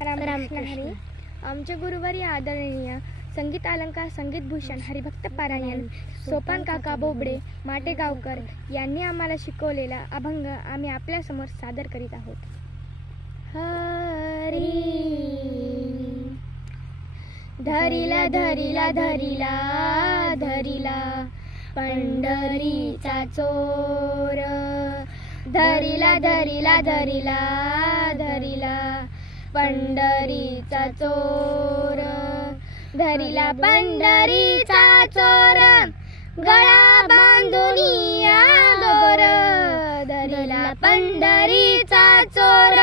रामकृष्ण हरी. आमचे गुरुवारी आदरणीय संगीत अलंकार संगीत भूषण हरिभक्त पारायण सोपान काका बोबडे माटेगावकर यांनी आम्हाला शिकवलेला अभंग आम्ही आपल्या समोर सादर करीत आहोत. हरी धरिला धरिला धरिला धरिला पंढरीचा चोर, धरिला धरिला धरिला धरिला पंढरीचा चोर, धरिला पंढरीचा चोर गळा बांधुनिया दोर, धरिला पंढरीचा चोर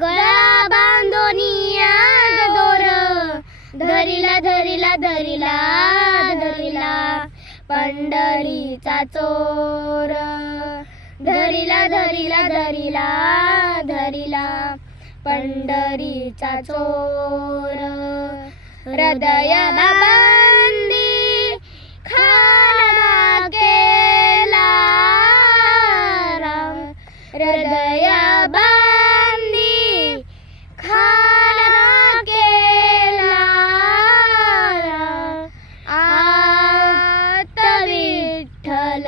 गळा बांधुनिया दोर, धरिला धरिला धरिला धरिला पंढरीचा चोर, धरिला धरिला धरिला धरिला पंढरीचा चोर, हृदय बांधी खाना केला राम, हृदय बांधी खाना केला राम, आत विठ्ठल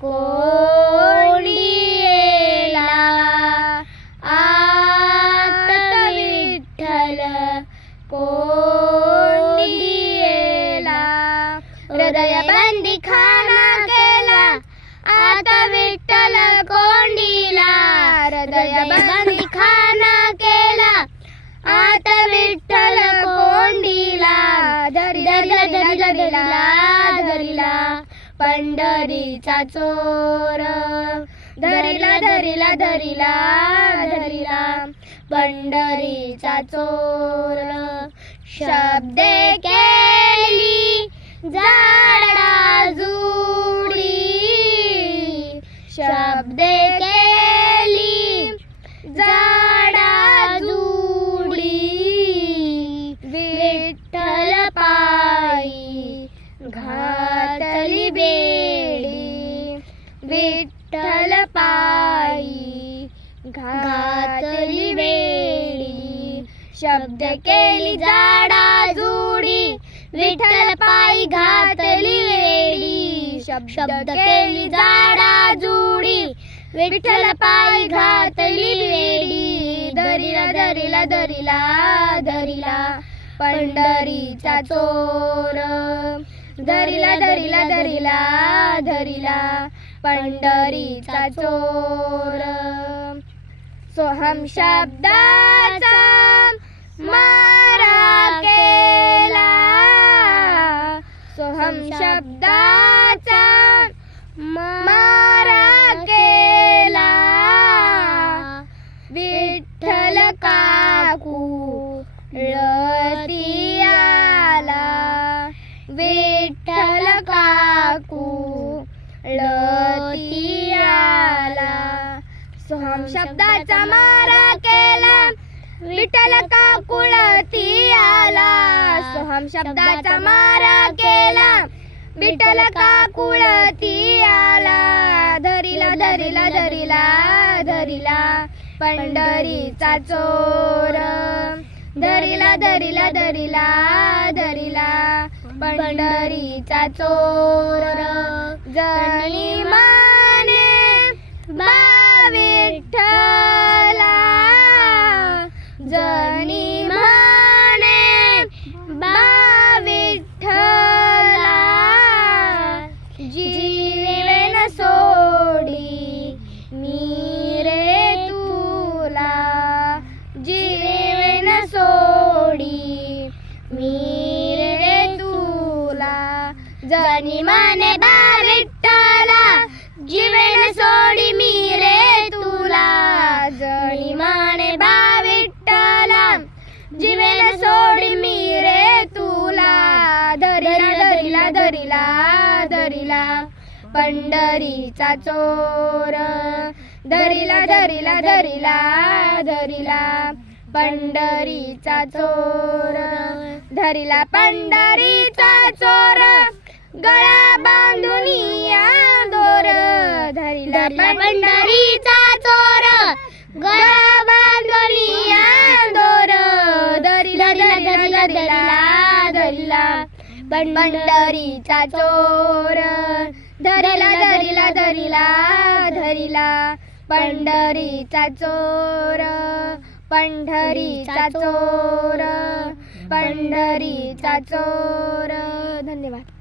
कोणी येला, आत विठ्ठल कोणी येला, हृदय बंदी खाना केला आता विठ्ठल कोंडीला, हृदय बंदी खाना केला आता विठ्ठल कोंडीला, धरिला धरिला धरिला धरिला पंढरीचा चोर, धरिला धरिला धरिला धरिला पंढरीचा चोर, शब्दे केली झाडा जुडी, शब्दे केली झाडा जुडी, विठ्ठल पायी घातली बेडी, विठ्ठल पायी घातली बेडी, शब्द केली झाडा जुडी विठ्ठल पायी घातली वेडी, शब्द केली झाडा जुडी विठ्ठल पायी घातली वेडी, धरिला धरिला धरिला धरिला पंढरीचा चोर, धरिला धरिला धरिला धरिला पंढरीचा चोर, सोहम शब्दाचा मारा केला, सोहम शब्दाचा मारा केला, विठ्ठल काकू लती आला, विठ्ठल काकू लती आला, सोहम शब्दाचा मारा केला विठ्ठल काकुळती आला, सोहम शब्दाचा मारा केला विठ्ठल काकुळती आला, धरिला धरिला धरिला धरिला पंढरीचा चोर, धरिला धरिला धरिला धरिला पंढरीचा चोर, जणी माने बा विठ्ठला, जणी म्हणे बा विठ्ठला, जीवेन सोडी मी रे तुला, जीवेन सोडी मी रे तुला, जणी म्हणे बा विठ्ठला जीवेन सोडी मी रे तुला, जणी म्हणे बा विठ्ठला जीवेन सोडी मी रे तुला, धरिला धरिला धरिला धरिला पंढरीचा चोर, धरिला धरिला धरिला धरिला पंढरीचा चोर, धरिला पंढरीचा चोर गळा बांधुनिया दोर, धरिला पंढरीचा चोर गळा बांधुनिया दोर, पंढरीचा चोर धरिला धरिला धरिला धरिला पंढरीचा चोर पंढरीचा चोर पंढरीचा चोर. धन्यवाद.